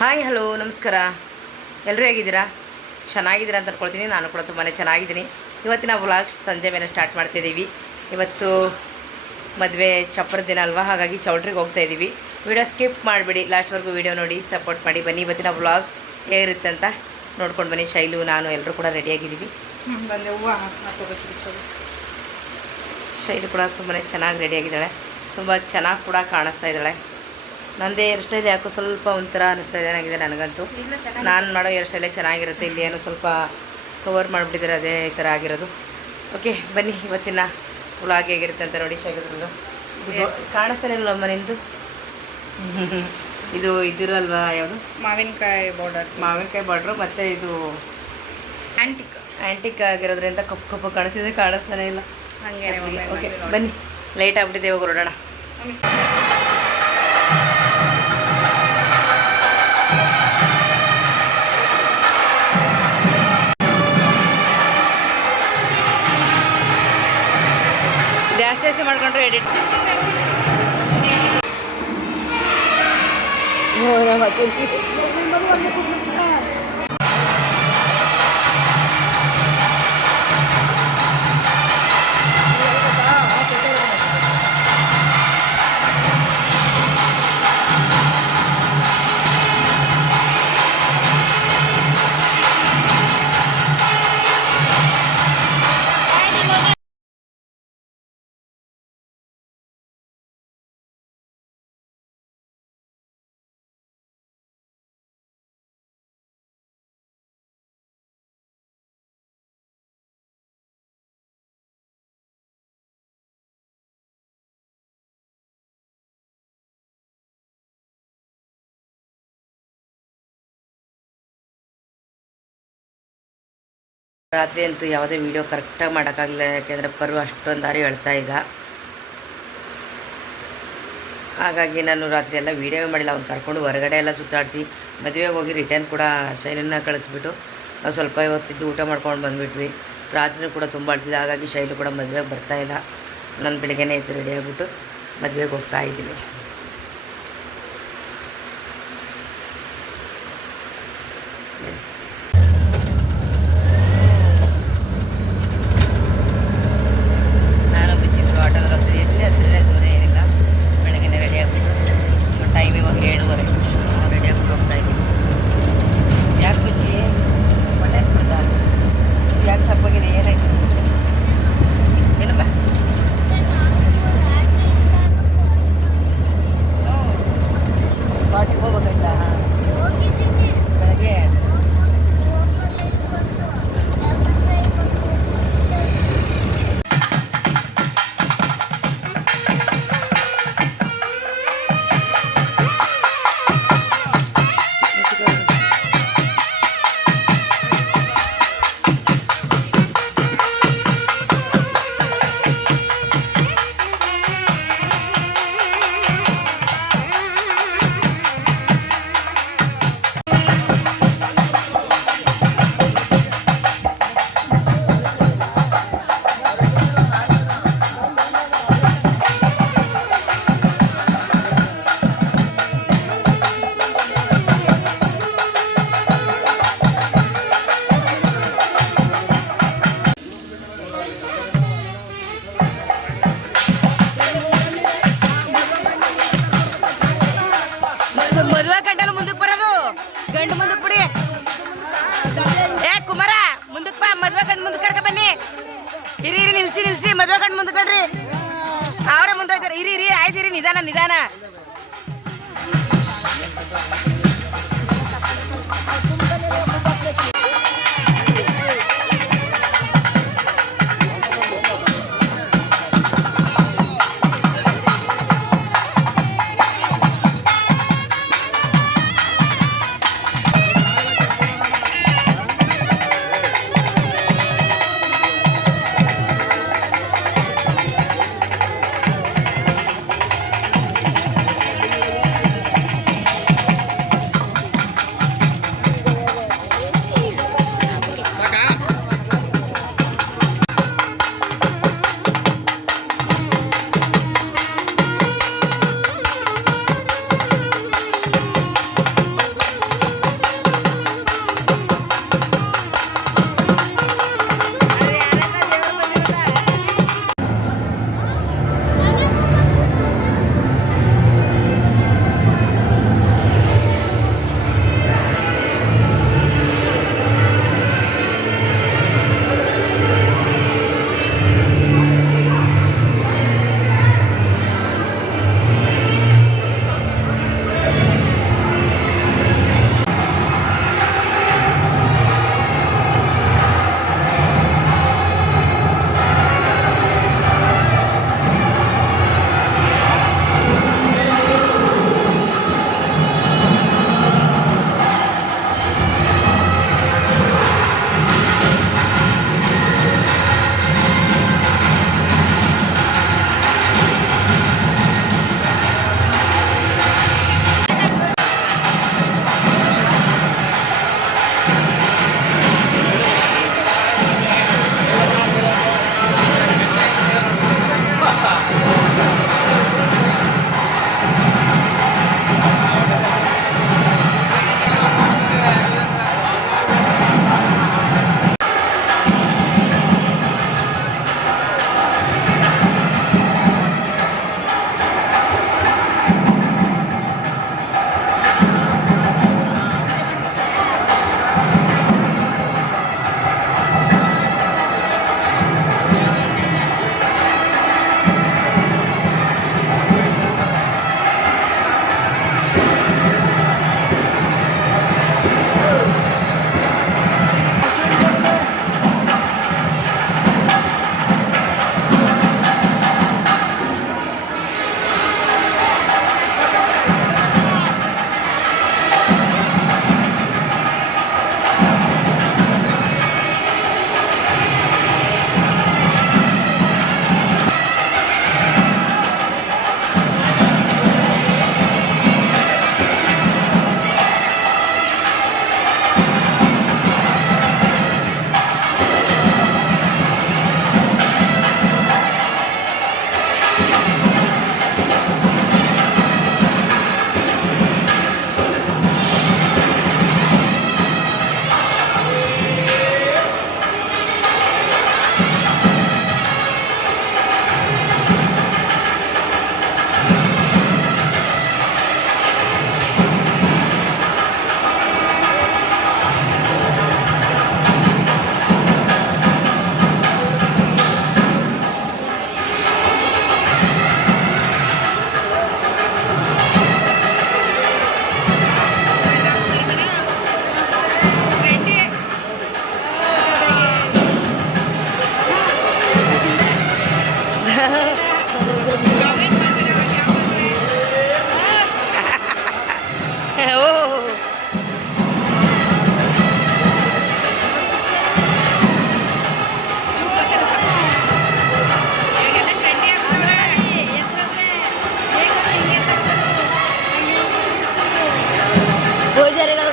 Hi hello ನಮಸ್ಕಾರ. ಎಲ್ಲರೂ ಹೇಗಿದ್ದೀರಾ? ಚೆನ್ನಾಗಿದ್ದೀರಾ ಅಂತ ಅಂದ್ಕೊಳ್ತೀನಿ. ನಾನು ಕೂಡ ತುಂಬಾ ಚೆನ್ನಾಗಿದ್ದೀನಿ. ಇವತ್ತಿನ ವ್ಲಾಗ್ ಸಂಜೆ ಮೇಲೆ ಸ್ಟಾರ್ಟ್ ಮಾಡ್ತಾಯಿದ್ದೀವಿ. ಇವತ್ತು ಮದುವೆ ಚಪ್ಪರ ದಿನ ಅಲ್ವಾ, ಹಾಗಾಗಿ ಚೌಲ್ಟ್ರಿಗೆ ಹೋಗ್ತಾಯಿದ್ದೀವಿ. ವಿಡಿಯೋ ಸ್ಕಿಪ್ ಮಾಡಿಬಿಡಿ, ಲಾಸ್ಟ್ವರೆಗೂ ವಿಡಿಯೋ ನೋಡಿ ಸಪೋರ್ಟ್ ಮಾಡಿ ಬನ್ನಿ. ಇವತ್ತಿನ ವ್ಲಾಗ್ ಹೇಗಿರುತ್ತೆ ಅಂತ ನೋಡ್ಕೊಂಡು ಬನ್ನಿ. ಶೈಲು ನಾನು ಎಲ್ಲರೂ ಕೂಡ ರೆಡಿಯಾಗಿದ್ದೀವಿ. ಬಂದೆ ಹೂವು ಹಾಕೋಬೇಕು. ಶೈಲು ಕೂಡ ತುಂಬಾ ಚೆನ್ನಾಗಿ ರೆಡಿಯಾಗಿದ್ದಾಳೆ, ತುಂಬ ಚೆನ್ನಾಗಿ ಕೂಡ ಕಾಣಿಸ್ತಾ ಇದ್ದಾಳೆ. ನಂದೇ ಹೇರ್ ಸ್ಟೈಲ್ ಯಾಕೋ ಸ್ವಲ್ಪ ಒಂಥರ ಅನ್ನಿಸ್ತಾ ಇದೆ ನನಗಂತೂ. ನಾನು ಮಾಡೋ ಹೇರ್ ಸ್ಟೈಲೇ ಚೆನ್ನಾಗಿರುತ್ತೆ. ಇಲ್ಲಿ ಏನೋ ಸ್ವಲ್ಪ ಕವರ್ ಮಾಡಿಬಿಟ್ಟಿದ್ದಾರೆ, ಅದೇ ಈ ಥರ ಆಗಿರೋದು. ಓಕೆ ಬನ್ನಿ, ಇವತ್ತಿನ ವ್ಲಾಗ್ ಹೇಗಿರುತ್ತೆ ಅಂತ ನೋಡಿ. ಶೈಲುಗಳು ಕಾಣಿಸ್ತಾನೆ ಇಲ್ಲ ನಿಮ್ಮದು. ಇದು ಇದಿರಲ್ವಾ, ಯಾವುದು ಮಾವಿನಕಾಯಿ ಬಾರ್ಡ್ರು ಮತ್ತು ಇದು ಆ್ಯಂಟಿಕ್ ಆಗಿರೋದ್ರಿಂದ ಕಪ್ಪು ಕಪ್ಪು ಕಾಣಿಸ್ತಾನೆ ಇಲ್ಲ. ಹಾಗೆ ಓಕೆ ಬನ್ನಿ, ಲೈಟ್ ಆಗ್ಬಿಟ್ಟಿದೆ, ಇವಾಗ ಹೊರಡೋಣ. ಜಾಸ್ತಿ ಮಾಡ್ಕೊಂಡ್ರೆ ಎಡಿಟ್ ರಾತ್ರಿ ಅಂತೂ ಯಾವುದೇ ವೀಡಿಯೋ ಕರೆಕ್ಟಾಗಿ ಮಾಡೋಕ್ಕಾಗಲಿಲ್ಲ, ಯಾಕೆಂದರೆ ಪರು ಅಷ್ಟೊಂದು ದಾರಿ ಹೇಳ್ತಾ ಇದ್ದ. ಹಾಗಾಗಿ ನಾನು ರಾತ್ರಿ ಎಲ್ಲ ವೀಡಿಯೋ ಮಾಡಿಲ್ಲ. ಅವ್ನು ಕರ್ಕೊಂಡು ಹೊರಗಡೆ ಎಲ್ಲ ಸುತ್ತಾಡಿಸಿ ಮದುವೆಗೆ ಹೋಗಿ ರಿಟರ್ನ್ ಕೂಡ ಶೈಲನ್ನ ಕಳಿಸ್ಬಿಟ್ಟು ನಾವು ಸ್ವಲ್ಪ ಹೊತ್ತಿದ್ದು ಊಟ ಮಾಡ್ಕೊಂಡು ಬಂದುಬಿಟ್ವಿ. ರಾತ್ರಿ ಕೂಡ ತುಂಬ ಅಳ್ತಿದ್ದೆ, ಹಾಗಾಗಿ ಶೈಲು ಕೂಡ ಮದುವೆಗೆ ಬರ್ತಾಯಿಲ್ಲ. ನಾನು ಬೆಳಗ್ಗೆನೇ ಇದ್ದು ರೆಡಿ ಆಗಿಬಿಟ್ಟು ಮದುವೆಗೆ ಹೋಗ್ತಾಯಿದ್ದೀನಿ. ಮದುವೆ ಗಂಟಲು ಮುಂದಕ್ಕೆ ಬರೋದು, ಗಂಡು ಮುಂದಕ್ಕೆ ಬಿಡಿ. ಕುಮಾರ ಮುಂದಕ್ಕೆ ಬಾ, ಮದುವೆ ಗಂಡು ಮುಂದಕ್ಕೆ ಕರ್ಕ ಬನ್ನಿ. ಇರಿ ನಿಲ್ಸಿ ಮದುವೆ ಗಂಡು ಮುಂದಕ್ಕೆ ಕಡ್ರಿ. ಅವರೇ ಮುಂದೆ ಹೋಗ್ತಾರೆ. ಇರಿ ಆಯ್ತು, ನಿಧಾನ.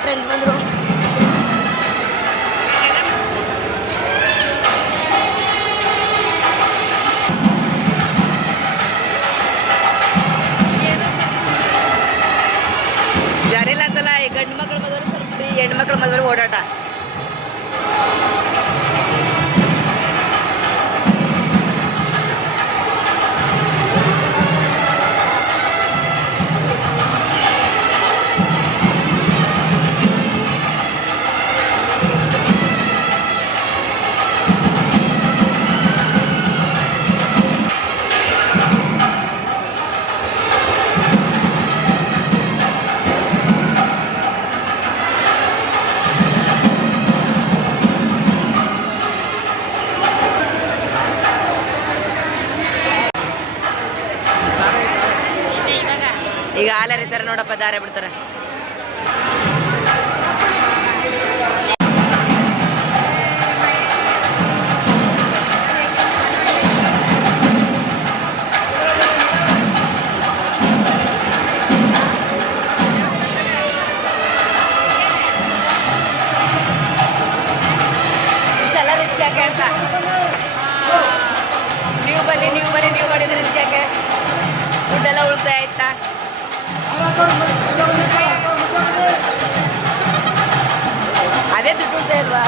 ಡಾಕ್ಟ್ರ್ ಹೆಂಗೆ ಬಂದರು? ಜಾರಿಲ್ಲ ಅಂತಲ್ಲ, ಈ ಗಂಡು ಮಕ್ಳ ಮದುವೆ ಸ್ವಲ್ಪ ಫ್ರೀ, ಹೆಣ್ಮಕ್ಳ ಮದುವೆ ಓಡಾಟ. ಈಗ ಹಾಲು ಹರಿತಾರೆ ನೋಡಪ್ಪ, ದಾರೆ ಬಿಡ್ತಾರೆ. ಇಷ್ಟೆಲ್ಲ ರಿಸ್ಕ್ ಯಾಕೆ ಅಂತ, ನೀವು ಮಾಡಿದ್ರೆ ರಿಸ್ಕ್ ಯಾಕೆ? ದುಡ್ಡೆಲ್ಲ ಉಳಿತಾಯ ಆಯ್ತಾ? ಅದೇ ದುಡ್ಡು ಉಳಿತಾಯ ಅಲ್ವಾ?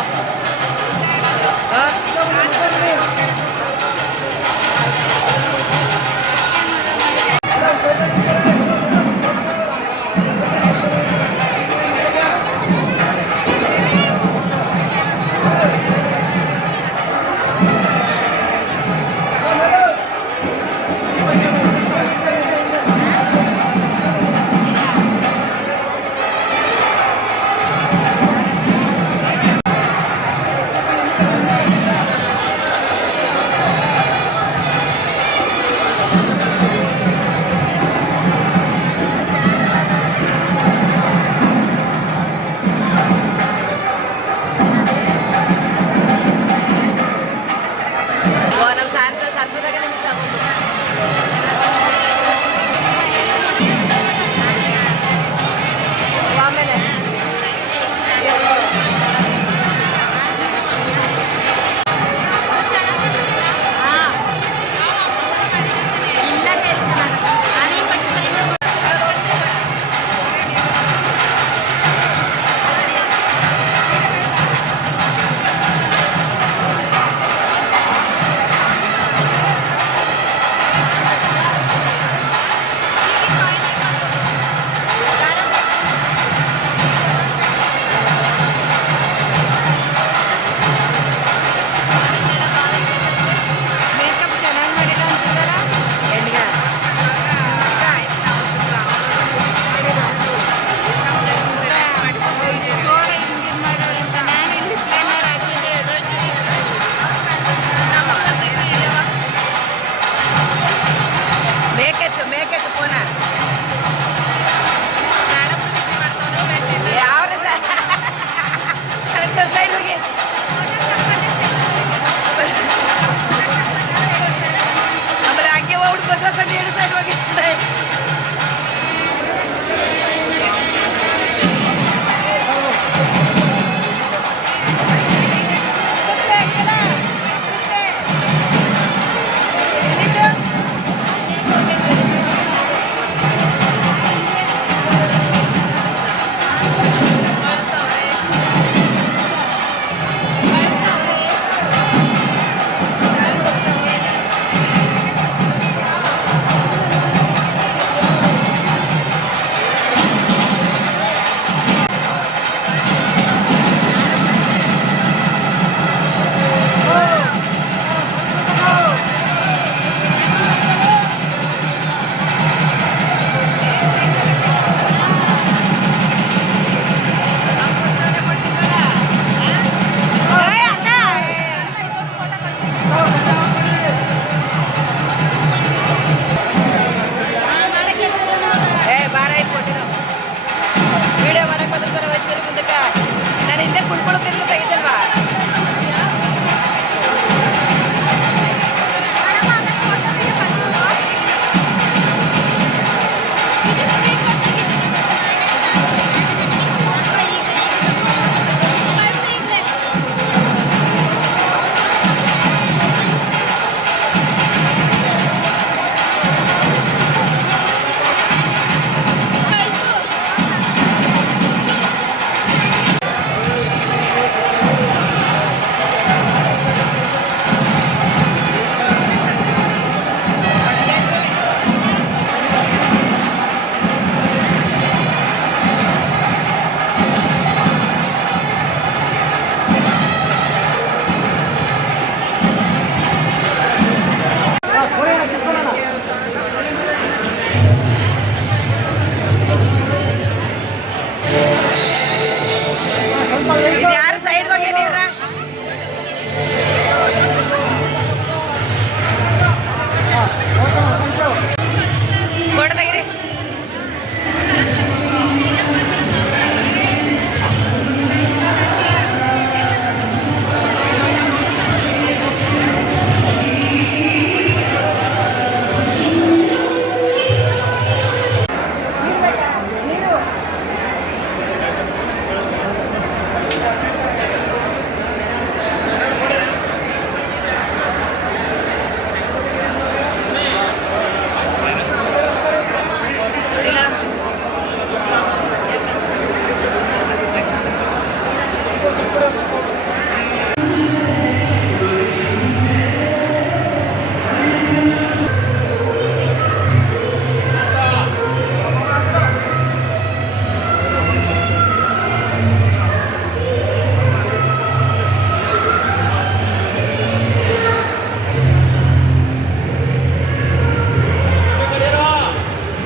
ಇದು ಯಾರು ಸೈಡ್ ಹೋಗಿ ನೀರ ಫೋಟೋ ತೆಗಿರಿ.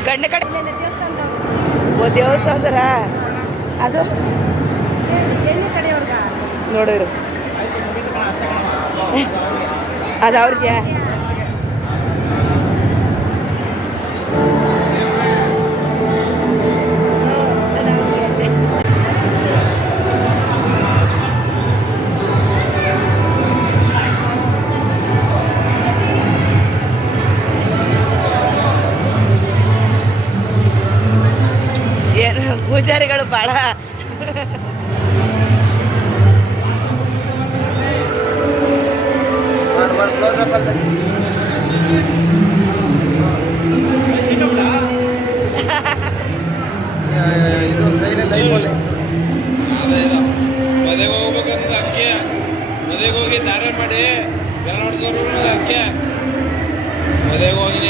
ಗಂಡ ಕಡೆ ಓ ದೇವಸ್ಥಾನದಾರ ಅದು ಎಣ್ಣೆ ಕಡೆಯವ್ರಗ ನೋಡಿರು ಅದು ಅವ್ರಿಗೆ ಏನು ಪೂಜಾರಿಗಳು ಭಾಳ ಮದುವೆಗೆ ಹೋಗ್ಬೇಕಂದ್ರೆ ಅದಕ್ಕೆ ಮದುವೆಗೆ ಹೋಗಿ ದಾರೆ ಮಾಡಿ ಎಲ್ಲ ನೋಡ್ದವ್ರು ಅದಕ್ಕೆ ಮದುವೆಗೆ ಹೋಗಿ